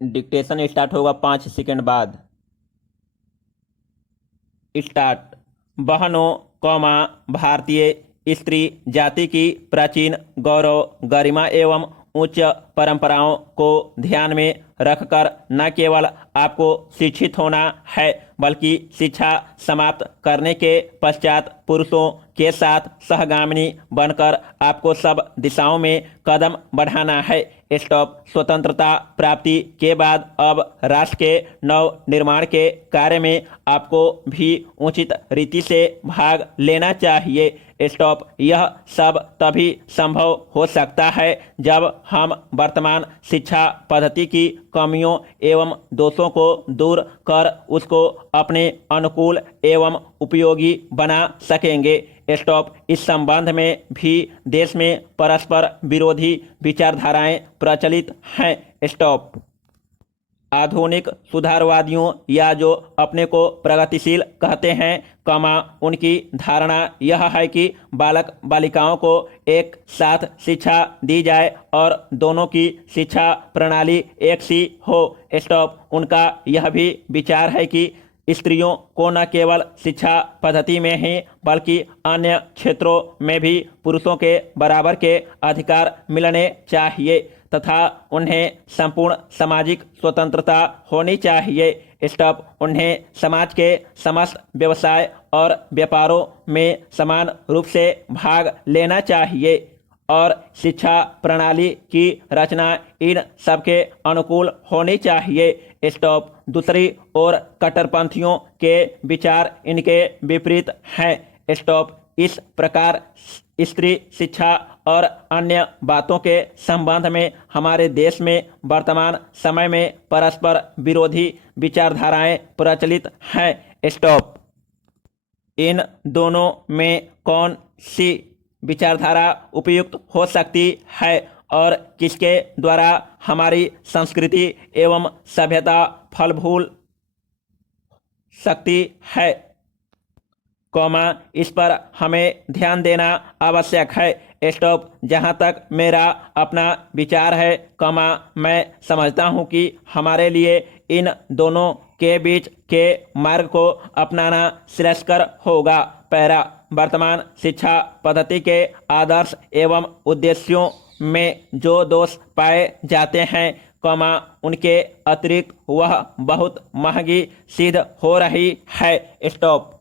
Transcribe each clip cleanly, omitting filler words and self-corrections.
Dictation start होगा 5 second बाद। Start. बहनों, कौमा, भारतीय स्त्री जाति की प्राचीन गौरव, गरिमा एवं उच्च परंपराओं को ध्यान में रखकर न केवल आपको शिक्षित होना है, बल्कि शिक्षा समाप्त करने के पश्चात पुरुषों के साथ सहगामिनी बनकर आपको सब दिशाओं में कदम बढ़ाना है। स्टॉप। स्वतंत्रता प्राप्ति के बाद अब राष्ट्र के नव निर्माण के कार्य में आपको भी उचित रीति से भाग लेना चाहिए। स्टॉप। यह सब तभी संभव हो सकता है जब हम वर्तमान शिक्षा पद्धति की कमियों एवं दोषों को दूर कर उसको अपने अनुकूल एवं उपयोगी बना सकेंगे। स्टॉप। इस संबंध में भी देश में परस्पर विरोधी विचारधाराएं प्रचलित हैं। स्टॉप। आधुनिक सुधारवादियों या जो अपने को प्रगतिशील कहते हैं, उनकी धारणा यह है कि बालक बालिकाओं को एक साथ शिक्षा दी जाए और दोनों की शिक्षा प्रणाली एक सी हो। स्टॉप। उनका यह भी विचार है कि स्त्रियों को न केवल शिक्षा पद्धति में ही बल्कि अन्य क्षेत्रों में भी पुरुषों के बराबर के अधिकार मिलने चाहिए तथा उन्हें संपूर्ण सामाजिक स्वतंत्रता होनी चाहिए। स्टॉप। उन्हें समाज के समस्त व्यवसाय और व्यापारों में समान रूप से भाग लेना चाहिए और शिक्षा प्रणाली की रचना इन सबके अनुकूल होनी चाहिए। स्टॉप। दूसरी ओर कट्टरपंथियों के विचार इनके विपरीत हैं। स्टॉप। इस प्रकार स्त्री शिक्षा और अन्य बातों के संबंध में हमारे देश में वर्तमान समय में परस्पर विरोधी विचारधाराएं प्रचलित हैं। स्टॉप। इन दोनों में कौन सी विचारधारा उपयुक्त हो सकती है और किसके द्वारा हमारी संस्कृति एवं सभ्यता फल फूल सकती है, इस पर हमें ध्यान देना आवश्यक है। स्टॉप। जहाँ तक मेरा अपना विचार है, मैं समझता हूँ कि हमारे लिए इन दोनों के बीच के मार्ग को अपनाना श्रेयस्कर होगा। पैरा। वर्तमान शिक्षा पद्धति के आदर्श एवं उद्देश्यों में जो दोष पाए जाते हैं, उनके अतिरिक्त वह बहुत महंगी सिद्ध हो रही है। स्टॉप।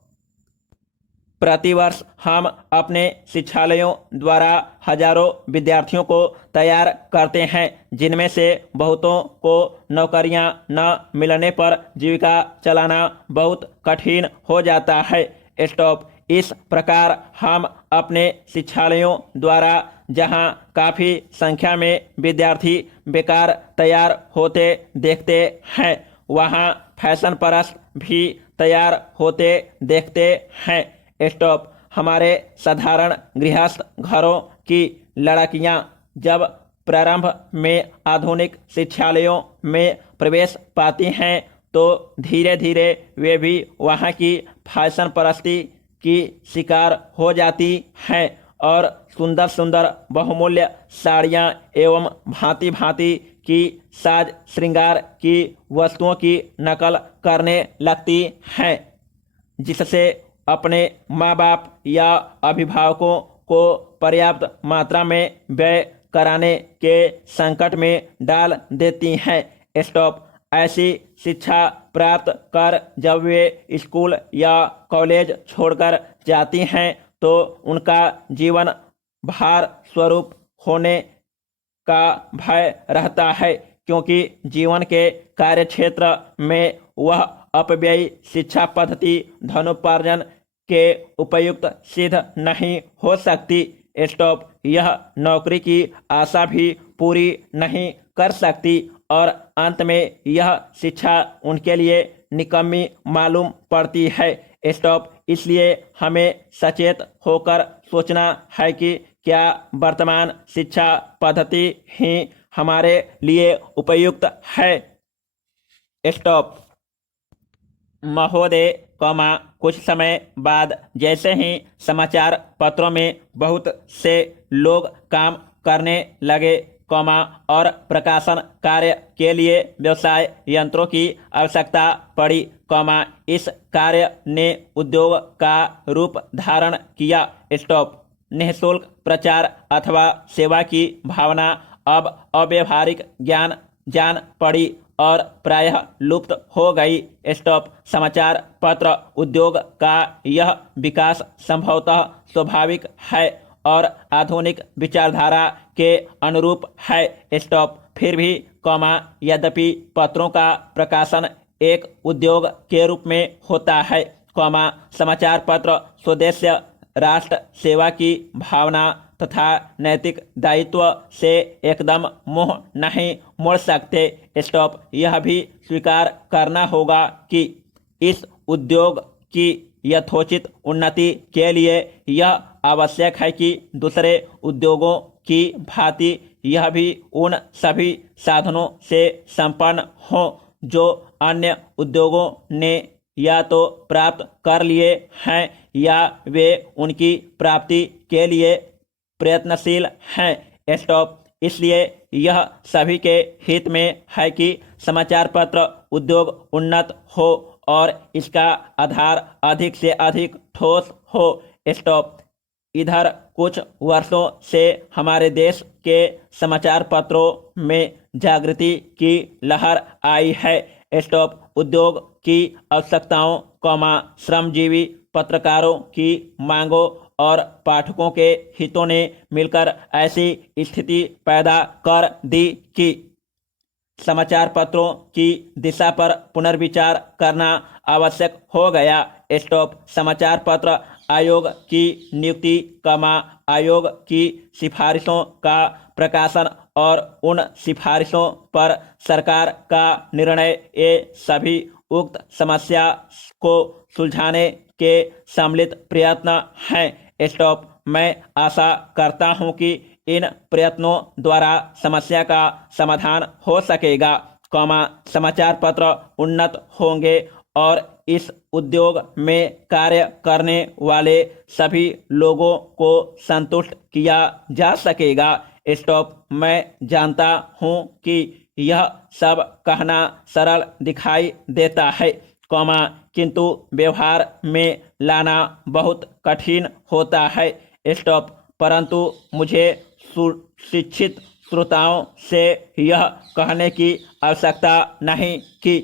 प्रतिवर्ष हम अपने शिक्षालयों द्वारा हजारों विद्यार्थियों को तैयार करते हैं, जिनमें से बहुतों को नौकरियां न मिलने पर जीविका चलाना बहुत कठिन हो जाता है। स्टॉप। इस प्रकार हम अपने शिक्षालयों द्वारा जहां काफ़ी संख्या में विद्यार्थी बेकार तैयार होते देखते हैं, वहां फैशन परस्त भी तैयार होते देखते हैं। स्टॉप। हमारे साधारण गृहस्थ घरों की लड़कियां जब प्रारंभ में आधुनिक शिक्षालयों में प्रवेश पाती हैं तो धीरे धीरे वे भी वहां की फैशन परस्ती की शिकार हो जाती हैं और सुंदर सुंदर बहुमूल्य साड़ियां एवं भांति भांति की साज श्रृंगार की वस्तुओं की नकल करने लगती हैं, जिससे अपने माँ बाप या अभिभावकों को पर्याप्त मात्रा में व्यय कराने के संकट में डाल देती हैं। स्टॉप। ऐसी शिक्षा प्राप्त कर जब वे स्कूल या कॉलेज छोड़कर जाती हैं तो उनका जीवन भार स्वरूप होने का भय रहता है, क्योंकि जीवन के कार्यक्षेत्र में वह अपव्ययी शिक्षा पद्धति धनोपार्जन के उपयुक्त सिद्ध नहीं हो सकती। स्टॉप। यह नौकरी की आशा भी पूरी नहीं कर सकती और अंत में यह शिक्षा उनके लिए निकम्मी मालूम पड़ती है। स्टॉप। इसलिए हमें सचेत होकर सोचना है कि क्या वर्तमान शिक्षा पद्धति ही हमारे लिए उपयुक्त है। स्टॉप। महोदय, कुछ समय बाद जैसे ही समाचार पत्रों में बहुत से लोग काम करने लगे और प्रकाशन कार्य के लिए व्यवसाय यंत्रों की आवश्यकता पड़ी, इस कार्य ने उद्योग का रूप धारण किया। स्टॉप। निःशुल्क प्रचार अथवा सेवा की भावना अब अव्यावहारिक जान पड़ी और प्रायः लुप्त हो गई। स्टॉप। समाचार पत्र उद्योग का यह विकास संभवतः स्वाभाविक है और आधुनिक विचारधारा के अनुरूप है। स्टॉप। फिर भी यद्यपि पत्रों का प्रकाशन एक उद्योग के रूप में होता है, समाचार पत्र स्वदेश्य राष्ट्र सेवा की भावना तथा नैतिक दायित्व से एकदम मुंह नहीं मोड़ सकते। स्टॉप। यह भी स्वीकार करना होगा कि इस उद्योग की यथोचित उन्नति के लिए यह आवश्यक है कि दूसरे उद्योगों की भांति यह भी उन सभी साधनों से संपन्न हो जो अन्य उद्योगों ने या तो प्राप्त कर लिए हैं या वे उनकी प्राप्ति के लिए प्रयत्नशील हैं। स्टॉप। इसलिए यह सभी के हित में है कि समाचार पत्र उद्योग उन्नत हो और इसका आधार अधिक से अधिक ठोस हो। स्टॉप। इधर कुछ वर्षों से हमारे देश के समाचार पत्रों में जागृति की लहर आई है। स्टॉप। उद्योग की आवश्यकताओं, श्रमजीवी पत्रकारों की मांगों और पाठकों के हितों ने मिलकर ऐसी स्थिति पैदा कर दी कि समाचार पत्रों की दिशा पर पुनर्विचार करना आवश्यक हो गया। स्टॉप। समाचार पत्र आयोग की नियुक्ति, आयोग की सिफारिशों का प्रकाशन और उन सिफारिशों पर सरकार का निर्णय, ये सभी उक्त समस्या को सुलझाने के सम्मिलित प्रयत्न हैं। स्टॉप। मैं आशा करता हूं कि इन प्रयत्नों द्वारा समस्या का समाधान हो सकेगा, समाचार पत्र उन्नत होंगे और इस उद्योग में कार्य करने वाले सभी लोगों को संतुष्ट किया जा सकेगा। स्टॉप। मैं जानता हूं कि यह सब कहना सरल दिखाई देता है, किंतु व्यवहार में लाना बहुत कठिन होता है। स्टॉप। परंतु मुझे शिक्षित श्रोताओं से यह कहने की आवश्यकता नहीं कि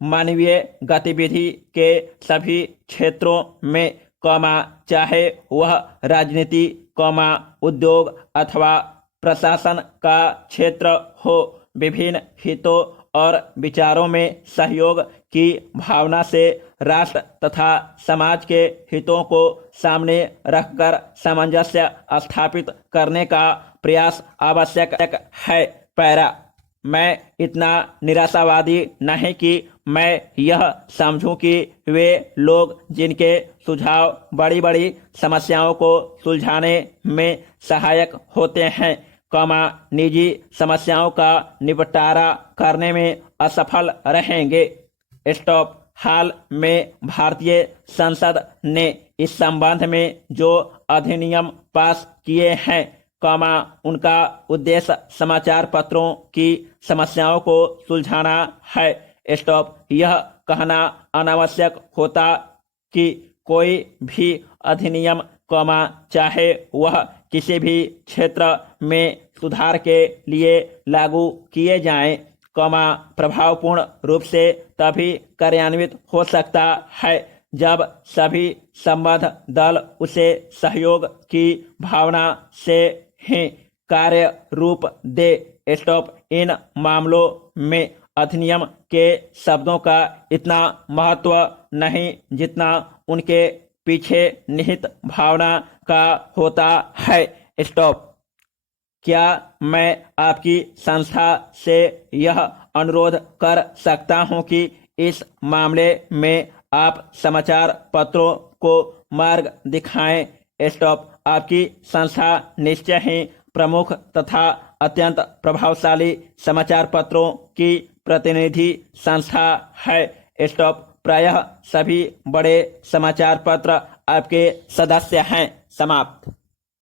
मानवीय गतिविधि के सभी क्षेत्रों में, चाहे वह राजनीति, उद्योग अथवा प्रशासन का क्षेत्र हो, विभिन्न हितों और विचारों में सहयोग की भावना से राष्ट्र तथा समाज के हितों को सामने रखकर सामंजस्य स्थापित करने का प्रयास आवश्यक है। पैरा। मैं इतना निराशावादी नहीं कि मैं यह समझूं कि वे लोग जिनके सुझाव बड़ी बड़ी समस्याओं को सुलझाने में सहायक होते हैं, निजी समस्याओं का निपटारा करने में असफल रहेंगे। स्टॉप। हाल में भारतीय संसद ने इस संबंध में जो अधिनियम पास किए हैं, उनका उद्देश्य समाचार पत्रों की समस्याओं को सुलझाना है। स्टॉप। यह कहना अनावश्यक होता कि कोई भी अधिनियम, चाहे वह किसी भी क्षेत्र में सुधार के लिए लागू किए जाएं, प्रभावपूर्ण रूप से तभी कार्यान्वित हो सकता है जब सभी संबद्ध दल उसे सहयोग की भावना से ही कार्य रूप दे। स्टॉप। इन मामलों में अधिनियम के शब्दों का इतना महत्व नहीं जितना उनके पीछे निहित भावना का होता है। स्टॉप। क्या मैं आपकी संस्था से यह अनुरोध कर सकता हूं कि इस मामले में आप समाचार पत्रों को मार्ग दिखाएं? स्टॉप। आपकी संस्था निश्चय ही प्रमुख तथा अत्यंत प्रभावशाली समाचार पत्रों की प्रतिनिधि संस्था है। स्टॉप। प्रायः सभी बड़े समाचार पत्र आपके सदस्य हैं। समाप्त।